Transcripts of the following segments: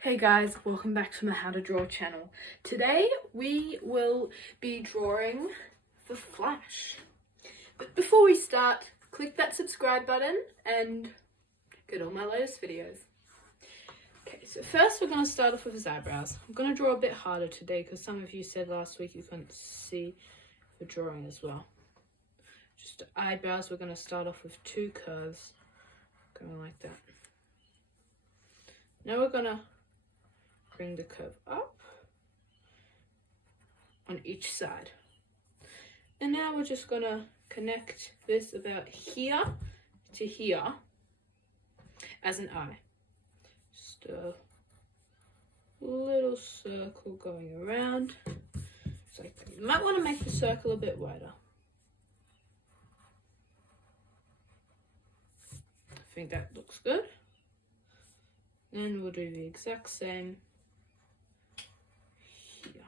Hey guys, welcome back to my How to Draw channel. Today we will be drawing the Flash. But before we start, click that subscribe button and get all my latest videos. Okay, so first we're going to start off with his eyebrows. I'm going to draw a bit harder today because some of you said last week you couldn't see the drawing as well. Just the eyebrows, we're going to start off with two curves going like that. Now we're going to bring the curve up on each side. And now we're just gonna connect this about here to here as an eye. Just a little circle going around. Just like that. You might want to make the circle a bit wider. I think that looks good. And we'll do the exact same here.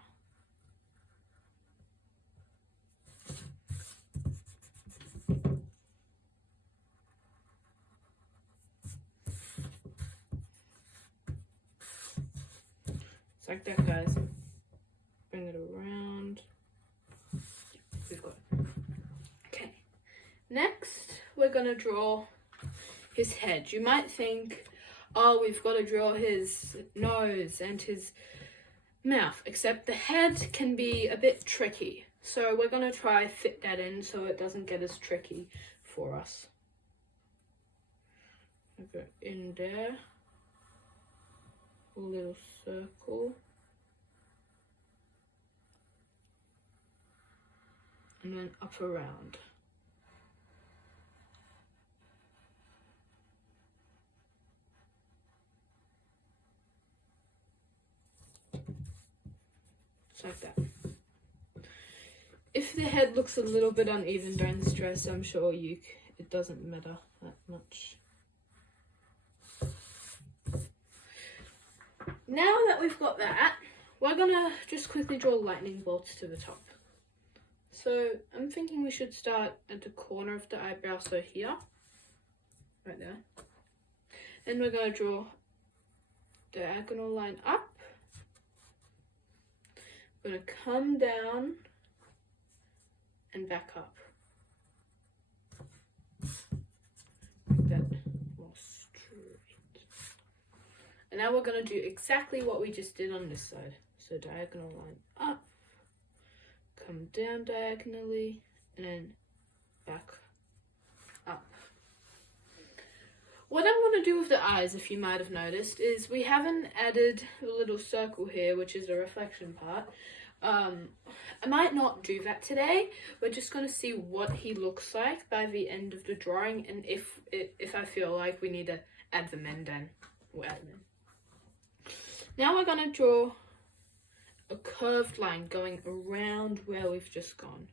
It's like that, guys. Bring it around. We've got it. Okay. Next, we're gonna draw his head. You might think, oh, we've got to draw his nose and his mouth, except the head can be a bit tricky. So we're going to try fit that in so it doesn't get as tricky for us. I'll go in there, a little circle, and then up around. Like that. If the head looks a little bit uneven, don't stress. I'm sure it doesn't matter that much. Now that we've got that, we're gonna just quickly draw lightning bolts to the top. So I'm thinking we should start at the corner of the eyebrow, so here, right there. Then we're gonna draw the diagonal line up. I'm going to come down and back up. Like that, more straight. And now we're going to do exactly what we just did on this side. So diagonal line up, come down diagonally, and then back up. What I'm going to do with the eyes, if you might have noticed, is we haven't added a little circle here, which is the reflection part. I might not do that today. We're just going to see what he looks like by the end of the drawing, and if I feel like we need to add them in, then we'll add them in. Now we're going to draw a curved line going around where we've just gone.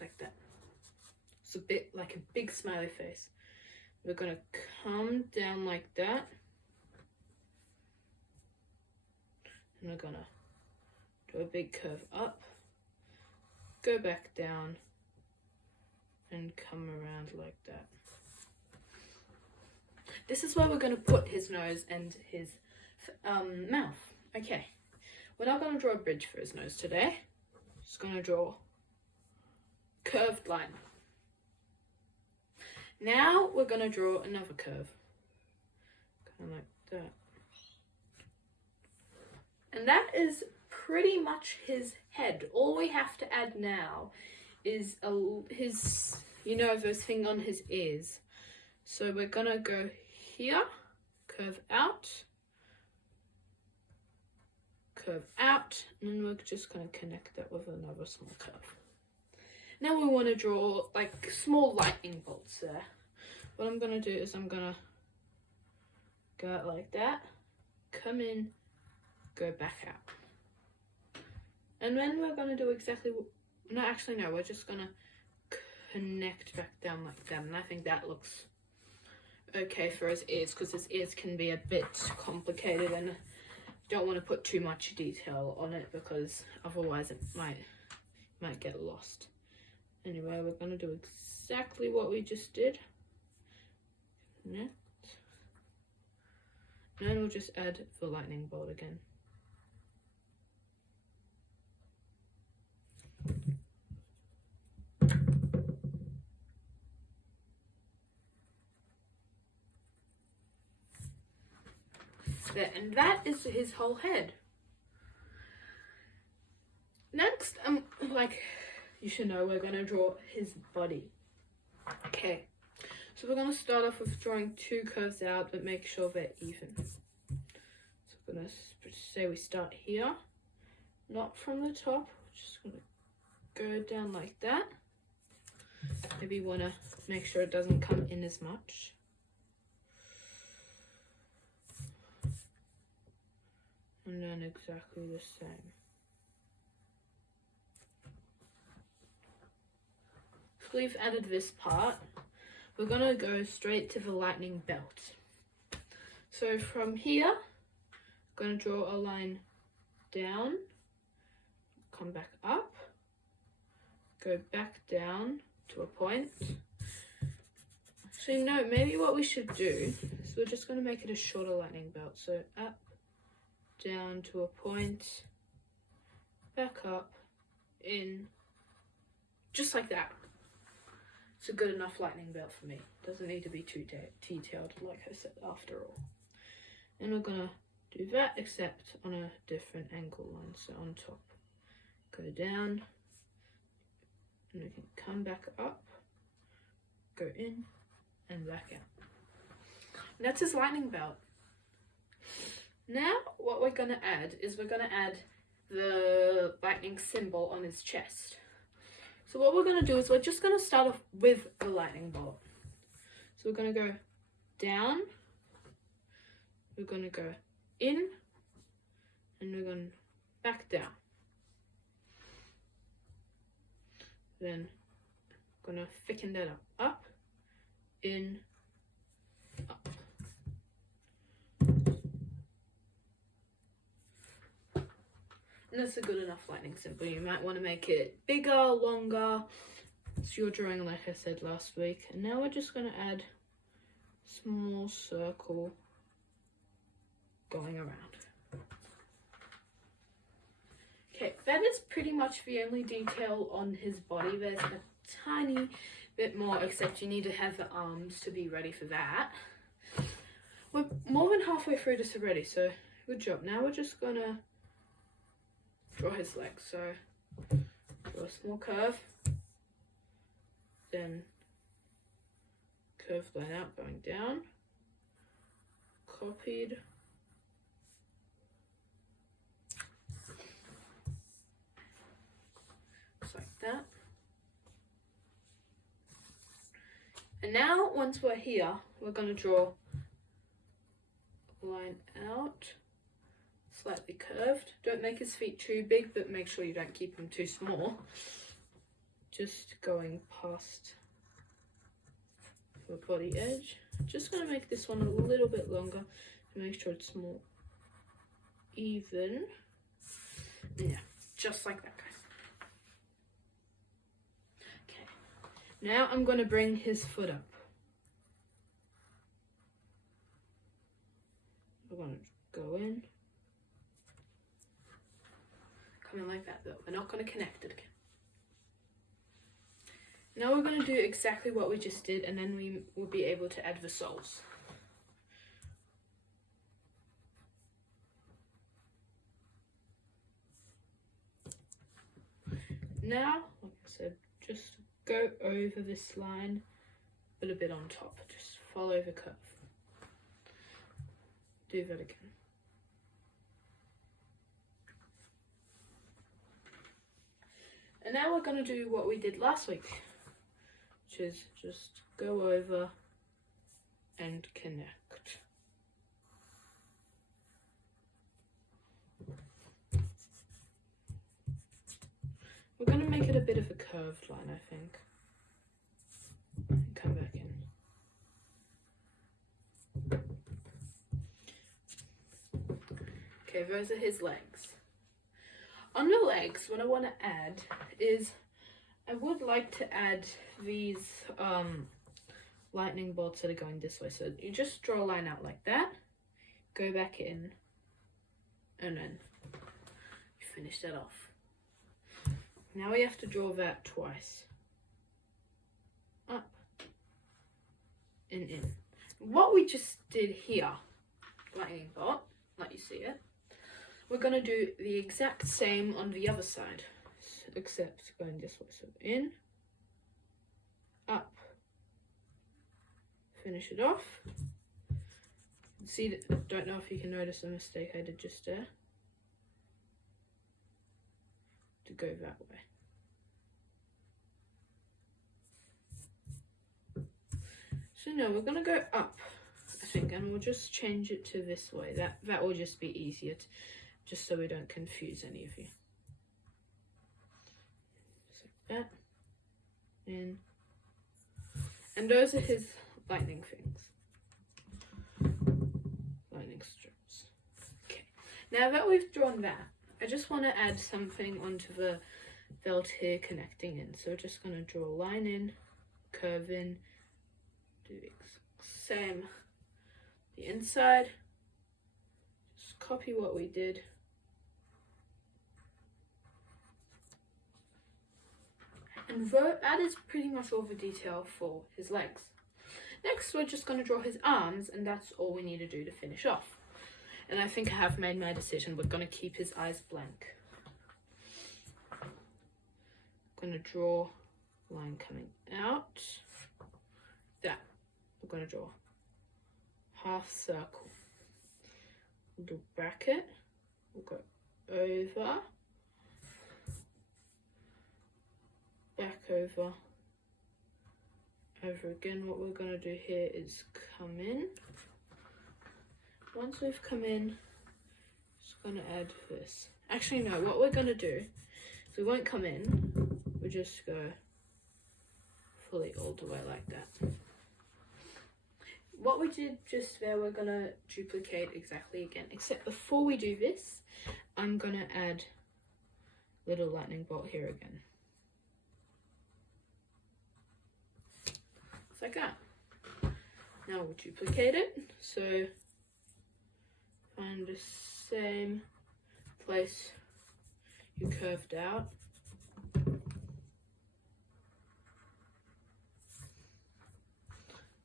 Like that. It's a bit like a big smiley face. We're going to come down like that. And we're going to do a big curve up, go back down, and come around like that. This is where we're going to put his nose and his mouth. Okay, we're not going to draw a bridge for his nose today. Just going to draw curved line. Now we're going to draw another curve, kind of like that. And that is pretty much his head. All we have to add now is his, those thing on his ears. So we're going to go here, curve out, and then we're just going to connect that with another small curve. Now we want to draw like small lightning bolts there. What I'm going to do is I'm going to go out like that, come in, go back out. And then we're going to do exactly we're just going to connect back down like that. And I think that looks okay for his ears, because his ears can be a bit complicated and don't want to put too much detail on it because otherwise it might get lost. Anyway, we're going to do exactly what we just did. Connect. And then we'll just add the lightning bolt again. There, and that is his whole head. Next, like you should know, we're going to draw his body. Okay, so we're going to start off with drawing two curves out, but make sure they're even. So we're going to say we start here, not from the top. We're just going to go down like that. Maybe you want to make sure it doesn't come in as much. And then exactly the same. So we've added this part. We're gonna go straight to the lightning belt. So from here, I'm gonna draw a line down, come back up, go back down to a point. So no, maybe what we should do is we're just gonna make it a shorter lightning belt. So up, down to a point, back up, in, just like that. It's a good enough lightning belt for me. Doesn't need to be too detailed, like I said, after all. And we're gonna do that, except on a different angle line. So on top, go down, and we can come back up, go in, and back out. And that's his lightning belt. Now, what we're going to add is we're going to add the lightning symbol on his chest. So what we're going to do is we're just going to start off with the lightning bolt. So we're going to go down, we're going to go in, and we're going back down. Then I'm going to thicken that up, in, up. And that's a good enough lightning symbol. You might want to make it bigger, longer. It's your drawing, like I said last week. And now we're just going to add a small circle going around. Okay, that is pretty much the only detail on his body. There's a tiny bit more, except you need to have the arms to be ready for that. We're more than halfway through this already, so good job. Now we're just going to draw his legs. So draw a small curve, then curve line out going down, copied, just like that. And now once we're here, we're going to draw a line out, slightly curved. Don't make his feet too big, but make sure you don't keep them too small. Just going past the body edge. Just going to make this one a little bit longer to make sure it's more even. Yeah, just like that, guys. Okay, now I'm going to bring his foot up. We're going to go in. Coming like that though. We're not going to connect it again. Now we're going to do exactly what we just did, and then we will be able to add the soles. Now, like I said, just go over this line, put a bit on top. Just follow the curve. Do that again. And now we're going to do what we did last week, which is just go over and connect. We're going to make it a bit of a curved line, I think. And come back in. Okay, those are his legs. On the legs, what I want to add is I would like to add these lightning bolts that are going this way. So you just draw a line out like that, go back in, and then you finish that off. Now we have to draw that twice. Up and in. What we just did here, lightning bolt, like you see it, we're going to do the exact same on the other side, except going this way. So in, up, finish it off. See that, I don't know if you can notice the mistake I did just there. To go that way. So no, we're gonna go up, I think, and we'll just change it to this way. That will just be easier, just so we don't confuse any of you. Just like that. In. And those are his lightning things. Lightning strips. Okay. Now that we've drawn that, I just want to add something onto the belt here connecting in. So we're just going to draw a line in, curve in, do the same the inside. Just copy what we did. And that is pretty much all the detail for his legs. Next, we're just going to draw his arms, and that's all we need to do to finish off. And I think I have made my decision. We're going to keep his eyes blank. I'm going to draw a line coming out. That. We're going to draw half circle. We'll do bracket. We'll go over. Back over. Over again. What we're going to do here is come in. Once we've come in, just going to add this. Actually, no, what we're going to do is we won't come in. We'll just go fully all the way like that. What we did just there, we're going to duplicate exactly again. Except before we do this, I'm going to add little lightning bolt here again. Like that. Now we'll duplicate it. So find the same place you curved out.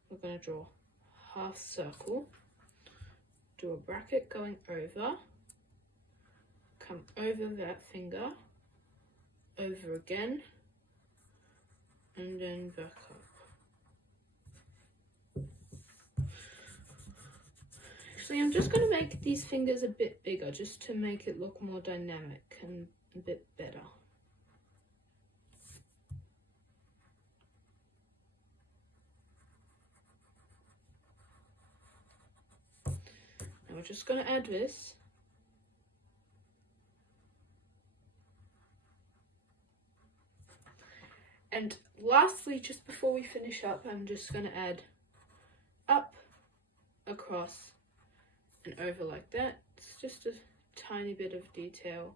We're going to draw half circle, do a bracket going over, come over that finger, over again, and then back up. Actually, I'm just going to make these fingers a bit bigger just to make it look more dynamic and a bit better. Now we're just going to add this. And lastly, just before we finish up, I'm just going to add up, across, and over like that. It's just a tiny bit of detail.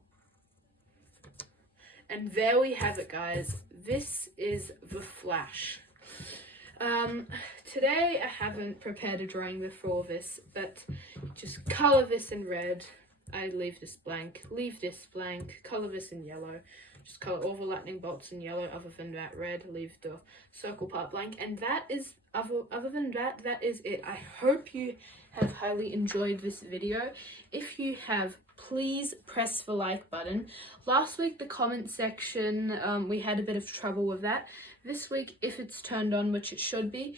And there we have it, guys. This is the Flash. Today I haven't prepared a drawing before this, but just color this in red. I leave this blank, color this in yellow. Just color all the lightning bolts in yellow, other than that red, leave the circle part blank. And that is, other than that, that is it. I hope you have highly enjoyed this video. If you have, please press the like button. Last week, the comment section, we had a bit of trouble with that. This week, if it's turned on, which it should be,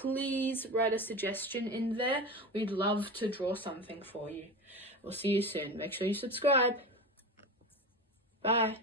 please write a suggestion in there. We'd love to draw something for you. We'll see you soon. Make sure you subscribe. Bye.